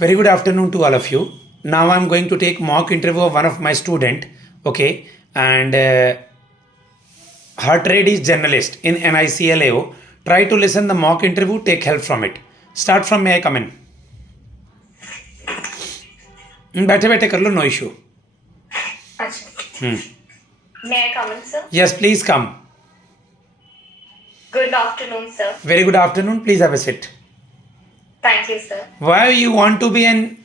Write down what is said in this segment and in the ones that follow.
Very good afternoon to all of you. Now I'm going to take mock interview of one of my student. Okay, and her trade is journalist in NICLAO. Try to listen the mock interview. Take help from it. Start from may I come in? बैठे बैठे कर लो no issue. अच्छा. May I come in, sir? Yes, please come. Good afternoon, sir. Very good afternoon. Please have a seat. Thank you, sir. Why you want to be an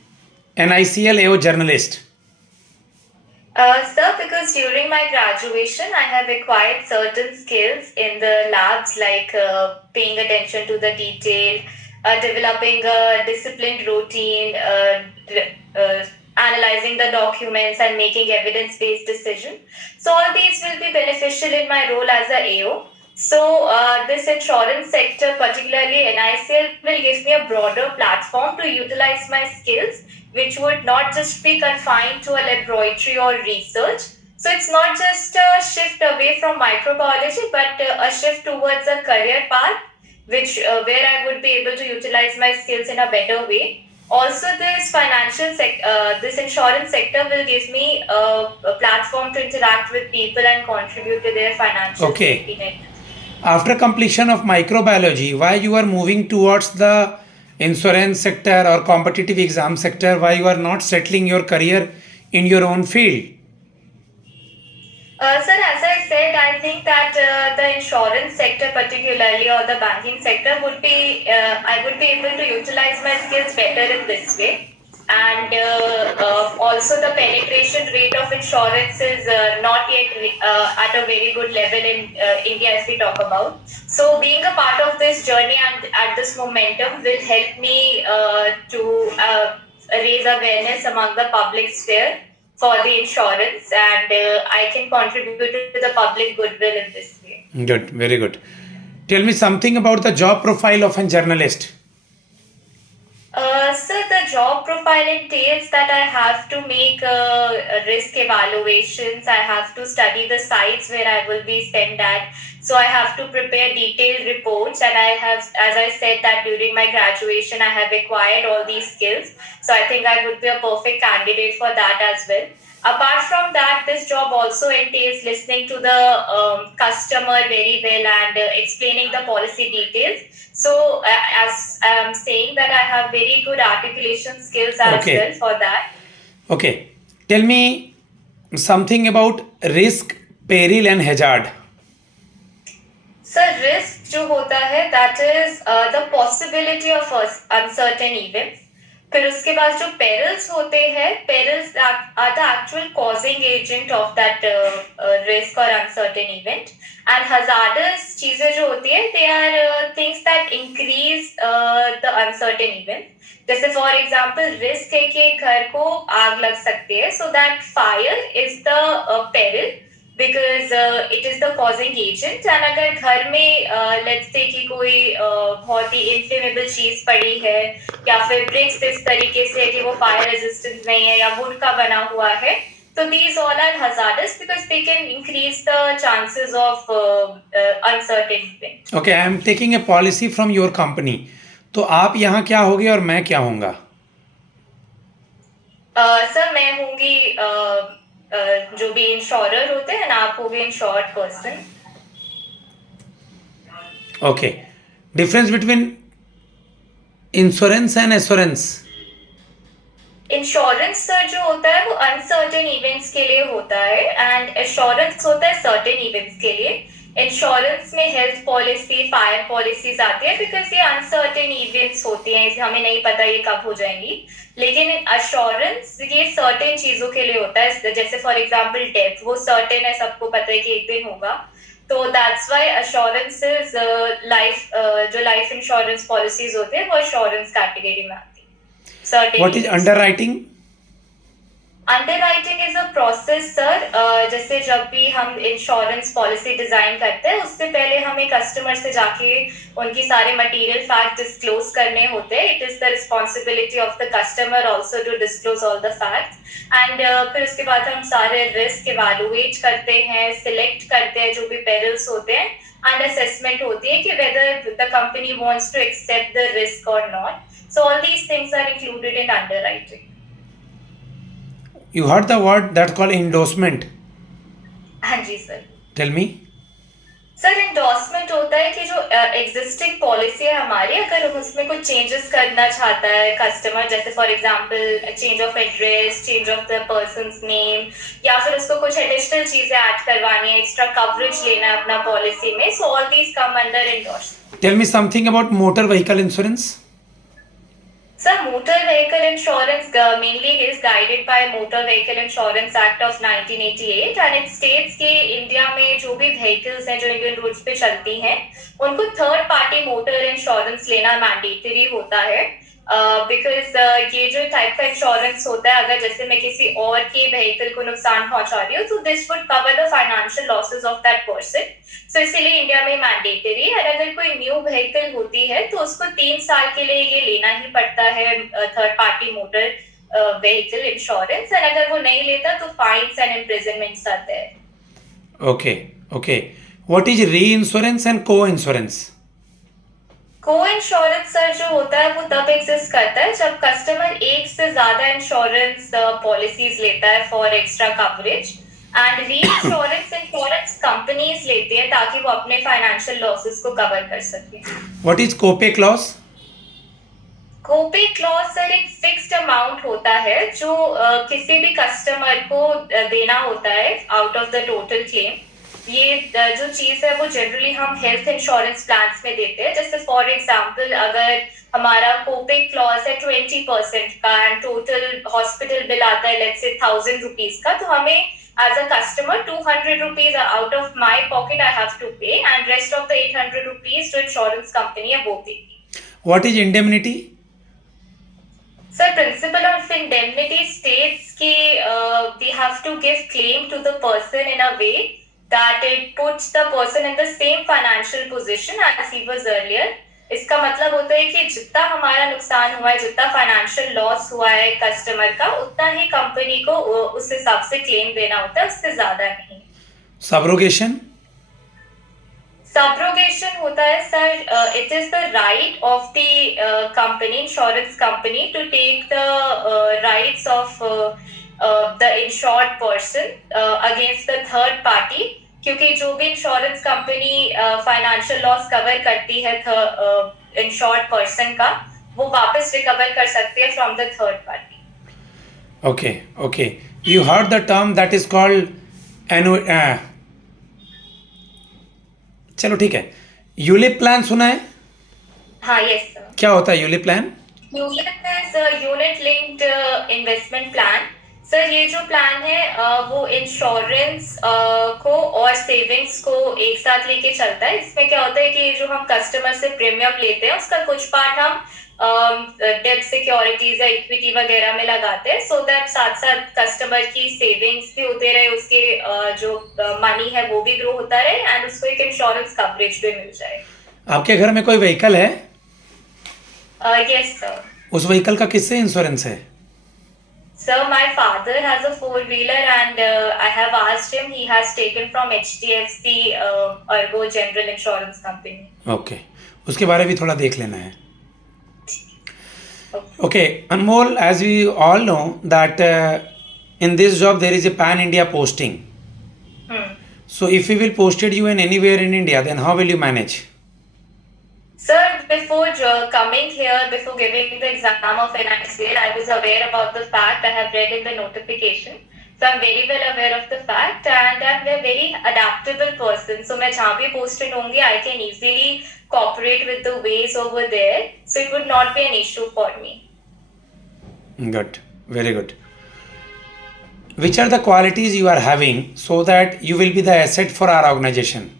NICLAO journalist? Sir, because during my graduation, I have acquired certain skills in the labs, like paying attention to the detail, developing a disciplined routine, analyzing the documents, and making evidence-based decisions. So all these will be beneficial in my role as a AO. So this insurance sector, particularly NICL, will give me a broader platform to utilize my skills, which would not just be confined to a laboratory or research. So it's not just a shift away from microbiology, but a shift towards a career path, which where I would be able to utilize my skills in a better way. Also, this insurance sector will give me a platform to interact with people and contribute to their financial safety net. After completion of microbiology, why you are moving towards the insurance sector or competitive exam sector? Why you are not settling your career in your own field? Sir, as I said, I think that the insurance sector, particularly, or the banking sector, I would be able to utilize my skills better in this way. And also, the penetration rate of insurance is not yet at a very good level in India, as we talk about. So, being a part of this journey and at this momentum will help me to raise awareness among the public sphere for the insurance, and I can contribute to the public goodwill in this way. Good, very good. Tell me something about the job profile of a journalist. Sir, the job profile entails that I have to make risk evaluations. I have to study the sites where I will be sent at. So I have to prepare detailed reports, and I have, as I said, that during my graduation I have acquired all these skills. So I think I would be a perfect candidate for that as well. Apart from that, this job also entails listening to the customer very well and explaining the policy details. So, as I'm saying that I have very good articulation skills as well for that. Okay. Tell me something about risk, peril and hazard. Sir, risk जो होता है, that is the possibility of uncertain events. फिर उसके बाद जो perils होते हैं, perils are the actual causing agent of that risk or uncertain event. And hazardous चीजें जो होती है, they are things that increase the uncertain event. जैसे for example, risk है कि घर को आग लग सकती है, so that fire is the peril. Because it is the causing agent, and अगर घर में let's say कि कोई बहुत ही inflammable चीज पड़ी है या फिर bricks इस तरीके से कि वो fire resistant नहीं है या wood का बना हुआ है, so these all are hazardous because they can increase the chances of uncertain event. Okay, I am taking a policy from your company. तो आप यहाँ क्या होगे और मैं क्या होऊंगा? सर मैं होंगी जो भी इंश्योरर होते हैं ना, आप होगे insured person. Okay. Difference between insurance and assurance. Insurance sir जो होता है वो अनसर्टेन इवेंट्स के लिए होता है, एंड एश्योरेंस होता है सर्टेन इवेंट्स के लिए. इंश्योरेंस में हेल्थ पॉलिसी, फायर पॉलिसीज आती है बिकॉज ये अनसर्टेन इवेंट्स होती हैं, हमें नहीं पता ये कब हो जाएंगी. लेकिन एश्योरेंस ये सर्टेन चीजों के लिए होता है, जैसे फॉर एग्जांपल डेथ, वो सर्टेन है, सबको पता है कि एक दिन होगा. तो दैट्स व्हाई एश्योरेंसेस लाइफ जो लाइफ इंश्योरेंस पॉलिसीज होते हैं वो एश्योरेंस कैटेगरी में आती है. Certain. What is underwriting? Underwriting is a process sir. जैसे जब भी हम इंश्योरेंस पॉलिसी डिजाइन करते हैं उससे पहले हमें कस्टमर से जाके उनकी सारे मटेरियल फैक्ट डिस्क्लोज करने होते हैं। It is the responsibility of the customer also to disclose all the facts and फिर उसके बाद हम सारे रिस्क इवैल्यूएट करते हैं, सिलेक्ट करते हैं जो भी पेरिल्स होते हैं एंड असेसमेंट होती है कि whether the company wants to accept the risk और not. So all these things are included in underwriting. You heard the word that's called endorsement. हाँ जी sir. Tell me. Sir endorsement होता है कि जो एग्जिस्टिंग पॉलिसी है हमारी, अगर हम उसमें कुछ चेंजेस करना चाहता है कस्टमर, जैसे for example change of address, change of the persons name, या फिर उसको कुछ एडिशनल चीजें ऐड करवानी है, एक्स्ट्रा कवरेज लेना है अपना पॉलिसी में, सो all these come under endorsement. Tell me something about motor vehicle insurance. Sir, motor vehicle insurance mainly is guided by Motor Vehicle Insurance Act of 1988 and it states कि इंडिया में जो भी vehicles हैं जो इंडियन रोड्स पे चलती हैं उनको थर्ड पार्टी मोटर इंश्योरेंस लेना मैंडेटरी होता है। बिकॉज ये जो टाइप का इंश्योरेंस होता है, अगर जैसे मैं किसी और के व्हीकल को नुकसान पहुंचा रही हूँ तो this would cover the financial losses of that person. So इसीलिए इंडिया में मैंडेटरी है। अगर कोई न्यू व्हीकल होती है तो उसको 3 साल के लिए ये लेना ही पड़ता है third party motor vehicle insurance, and अगर वो नहीं लेता तो फाइन्स एंड इम्प्रिजनमेंट्स आते हैं। Okay. Okay. What is reinsurance and co-insurance? को इंश्योरेंस सर जो होता है वो तब एग्जिस्ट करता है जब कस्टमर एक से ज्यादा इंश्योरेंस पॉलिसीज लेता है for extra coverage, and re insurance companies लेते हैं ताकि वो अपने फाइनेंशियल लॉसेस को कवर कर सके। What is copay clause? Copay clause sir एक फिक्स्ड अमाउंट होता है जो किसी भी कस्टमर को देना होता है out of the total claim. ये जो चीज है वो जनरली हम हेल्थ इंश्योरेंस प्लान्स में देते हैं। जैसे फॉर एग्जांपल अगर हमारा कोपे क्लॉज है 20% का एंड टोटल हॉस्पिटल बिल आता है लेट्स से 1000 रुपीज का, तो हमें as a customer 200 rupees out of my pocket I have to pay and rest of the 800 rupees जो इंश्योरेंस कंपनी है वो देगी। What is indemnity? Sir, principle of indemnity states कि we have to give claim to the person in a way that it puts the person in the same financial position as he was earlier. इसका मतलब होता है कि जितना हमारा नुकसान हुआ है, जितना फाइनेंशियल लॉस हुआ है कस्टमर का, उतना ही कंपनी को उस हिसाब से क्लेम देना होता है, उससे ज्यादा नहीं। Subrogation? Subrogation होता है sir, it is the right of the company, insurance company, to take the rights of the insured person against the third party, क्योंकि जो भी insurance company financial loss cover करती है इंश्योर्ड पर्सन का, वो वापस रिकवर कर सकती है from the third party. Okay. Okay. You heard the term that is called चलो ठीक है, यूलिप प्लान सुना है? हाँ यस सर। क्या होता है ULIP plan? ULIP is unit linked investment plan. Sir ये जो प्लान है वो इंश्योरेंस को और सेविंग्स को एक साथ लेके चलता है। इसमें क्या होता है कि जो हम कस्टमर से प्रीमियम लेते हैं उसका कुछ पार्ट हम डेब्ट सिक्योरिटीज या इक्विटी वगैरह में लगाते हैं, सो दैट साथ साथ कस्टमर की सेविंग्स भी होते रहे, उसके जो मनी है वो भी ग्रो होता रहे एंड उसको एक इंश्योरेंस कवरेज भी मिल जाए। आपके घर में कोई व्हीकल है? Yes sir. उस व्हीकल का किससे इंश्योरेंस है? Sir, my father has a four-wheeler and I have asked him. He has taken from HDFC Ergo General Insurance Company. Okay. उसके बारे में भी थोड़ा देख लेना है। Okay, Anmol, as we all know that in this job there is a pan-India posting. So if we will posted you in anywhere in India, then how will you manage? Sir, before coming here, before giving the exam of NICL, I was aware about the fact. I have read in the notification. So I'm very well aware of the fact and I'm a very adaptable person. So मैं जहाँ भी posted होंगी, I can easily cooperate with the ways over there. So it would not be an issue for me. Good, very good. Which are the qualities you are having so that you will be the asset for our organization?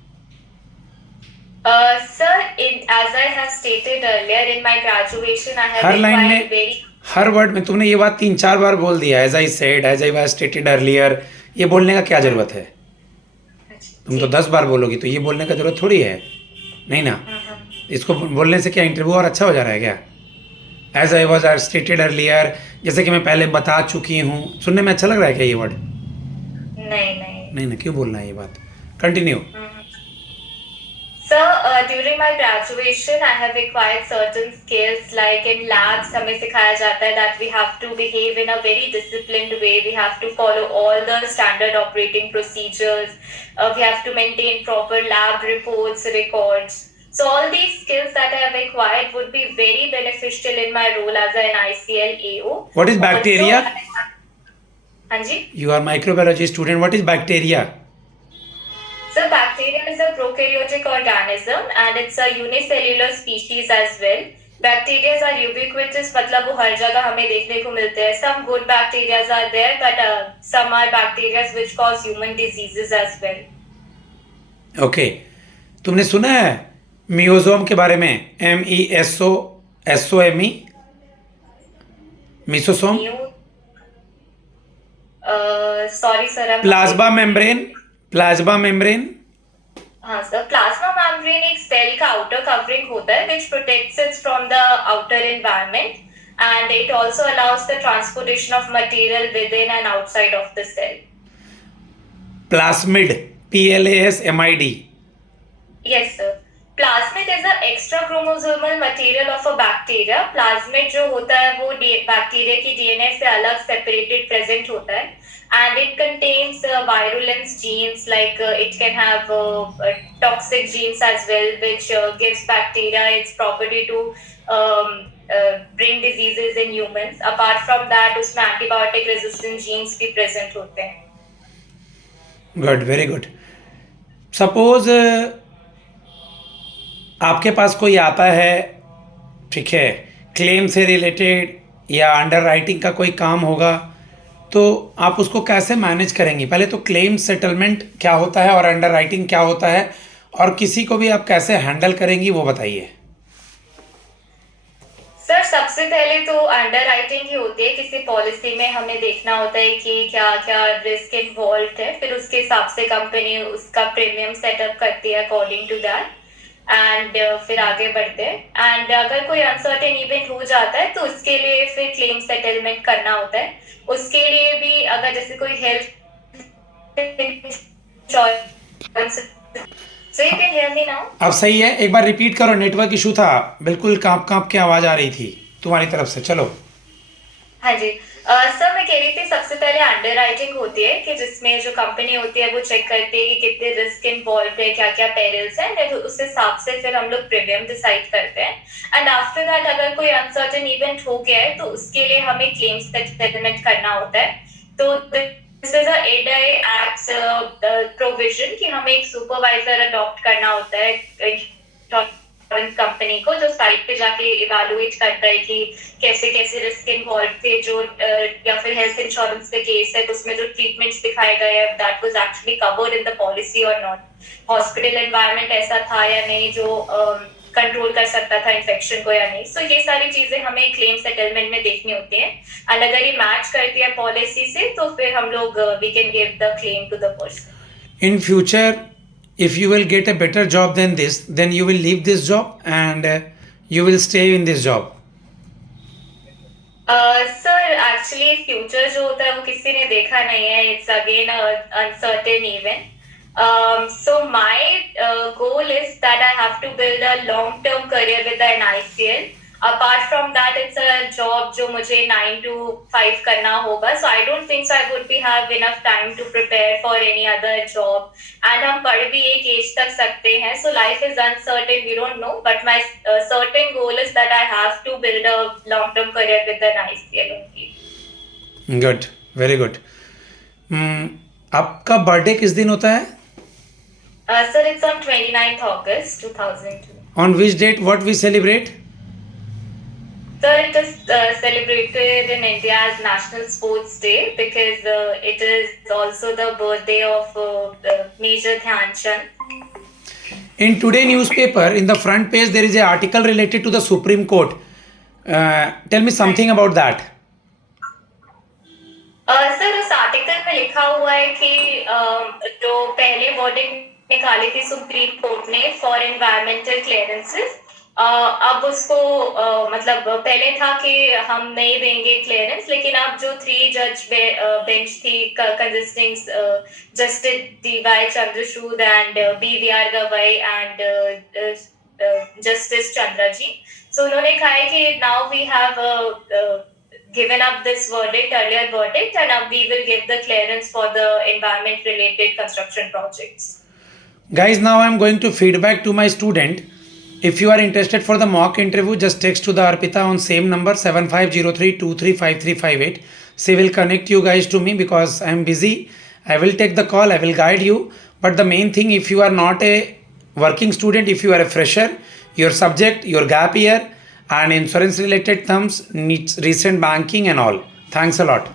Sir, as I have stated earlier, in my graduation, I have हर been लाइन quite में very. हर word में तुमने ये बात 3-4 बार बोल दिया, as I said, as I was stated earlier. ये बोलने का क्या ज़रूरत है? तुम तो 10 बार बोलोगी, तो ये बोलने का ज़रूरत थोड़ी है, नहीं ना। इसको बोलने से क्या इंटरव्यू और अच्छा हो जा रहा है क्या? As I was stated earlier, जैसे कि मैं पहले बता चुकी हूँ, सुनने में अच्छा लग रहा है क्या ये वर्ड? नहीं नहीं नहीं ना, क्यों बोलना है ये बात? Continue. So, during my graduation, I have acquired certain skills. Like in labs, हमें सिखाया जाता है that we have to behave in a very disciplined way. We have to follow all the standard operating procedures. We have to maintain proper lab reports, records. So all these skills that I have acquired would be very beneficial in my role as an ICL AO. What is bacteria? हाँ जी. You are microbiology student. What is bacteria? So bacteria is a prokaryotic organism and it's a unicellular species as well. Bacteria are ubiquitous, मतलब वो हर जगह हमें देखने को मिलते हैं. Some good bacteria are there, but some are bacteria which cause human diseases as well. Okay. तुमने सुना है मियोसोम के बारे में? MESOME, mesosome, Sorry sir, I'm plasma membrane, plasma membrane. हाँ सर, प्लाज्मा मेम्ब्रेन एक सेल का आउटर कवरिंग होता है which protects it from the outer environment and it also allows the transportation of material within and outside of the cell. Plasmid, PLASMID। Yes sir. Plasmid is the extra chromosomal material of a bacteria. Plasmid जो होता है वो बैक्टीरिया की DNA से अलग separated present होता है and it contains virulence genes like it can have toxic genes as well which gives bacteria its property to bring diseases in humans. Apart from that उसमें antibiotic resistant genes भी present होते हैं. Good, very good. Suppose आपके पास कोई आता है, ठीक है, क्लेम से रिलेटेड या अंडर राइटिंग का कोई काम होगा, तो आप उसको कैसे मैनेज करेंगी? पहले तो क्लेम सेटलमेंट क्या होता है और अंडर राइटिंग क्या होता है, और किसी को भी आप कैसे हैंडल करेंगी वो बताइए। सर सबसे पहले तो अंडर राइटिंग ही होती है। किसी पॉलिसी में हमें देखना होता है कि क्या क्या रिस्क इन्वॉल्व है, फिर उसके हिसाब से कंपनी उसका प्रीमियम सेटअप करती है अकॉर्डिंग टू दैट एंड फिर आगे बढ़ते हैं। एंड अगर कोई अनसर्टेन इवेंट हो जाता है तो उसके लिए फिर क्लेम सेटलमेंट करना होता है। उसके लिए भी अगर जैसे कोई health So you can hear me now? अब सही है, एक बार रिपीट करो, नेटवर्क इशू था, बिल्कुल कांप कांप के आवाज़ आ रही थी तुम्हारी तरफ से। चलो। हाँ जी सर, मैं कह रही थी सबसे पहले अंडर राइटिंग होती है कि जिसमें जो कंपनी होती है वो चेक करती है कि कितने रिस्क इन्वॉल्व है, क्या क्या पेरिल्स है, उस हिसाब से फिर हम लोग प्रीमियम डिसाइड करते हैं। एंड आफ्टर दैट अगर कोई अनसर्टेन इवेंट हो गया है तो उसके लिए हमें क्लेम सेटलमेंट करना होता है। तो this is ADA act provision कि हमें एक सुपरवाइजर अडॉप्ट करना होता है इंश्योरेंस कंपनी को, जो साइट पे जाके इवैल्यूएट करता है कि कैसे कैसे रिस्क इन्वॉल्व थे, जो या फिर हेल्थ इंश्योरेंस पे केस है तो उसमें जो ट्रीटमेंट्स दिखाए गए हैं that was actually covered in the policy और नॉट, हॉस्पिटल एनवायरनमेंट ऐसा था या नहीं जो कंट्रोल कर सकता था इन्फेक्शन को या नहीं। सो ये सारी चीजें हमें क्लेम सेटलमेंट में देखनी होती है एंड अगर ये मैच करती है पॉलिसी से तो फिर हम लोग we can give the claim to the person. In future, if you will get a better job than this, then you will leave this job and you will stay in this job. Sir actually future जो होता है वो किसी ने देखा नहीं है, it's again uncertain event. So my goal is that I have to build a long-term career with an ICL. Apart from that, it's a job जो मुझे 9 to 5 करना होगा. So I don't think so I would be have enough time to prepare for any other job. And हम पढ़ भी एक एज तक सकते हैं. So life is uncertain. We don't know. But my certain goal is that I have to build a long-term career with an ICL only. Good, very good. आपका बर्थडे किस दिन होता है? Sir, it's on 29th August 2002. On which date what we celebrate? Sir, it is celebrated in India as National Sports Day because it is also the birthday of Major Dhyan Chand. In today newspaper, in the front page, there is an article related to the Supreme Court. Tell me something about that. Sir उस आर्टिकल में लिखा हुआ है कि जो पहले वर्डिक्ट निकाली थी सुप्रीम कोर्ट ने फॉर एनवायरमेंटल क्लियरेंसेस, अब उसको मतलब पहले था कि हम नहीं देंगे क्लियरेंस, लेकिन अब जो 3 जज बेंच थी consisting justice DY Chandrachud and BVR Gavai and justice Chandra ji, so उन्होंने कहा है कि now we have given up this earlier verdict, and we will give the clearance for the environment related construction projects. Guys, now I am going to feedback to my student. If you are interested for the mock interview, just text to the Arpita on same number 7503235358. She will connect you guys to me because I am busy. I will take the call, I will guide you. But the main thing, if you are not a working student, if you are a fresher, your subject, your gap year and insurance related terms needs recent banking and all. Thanks a lot.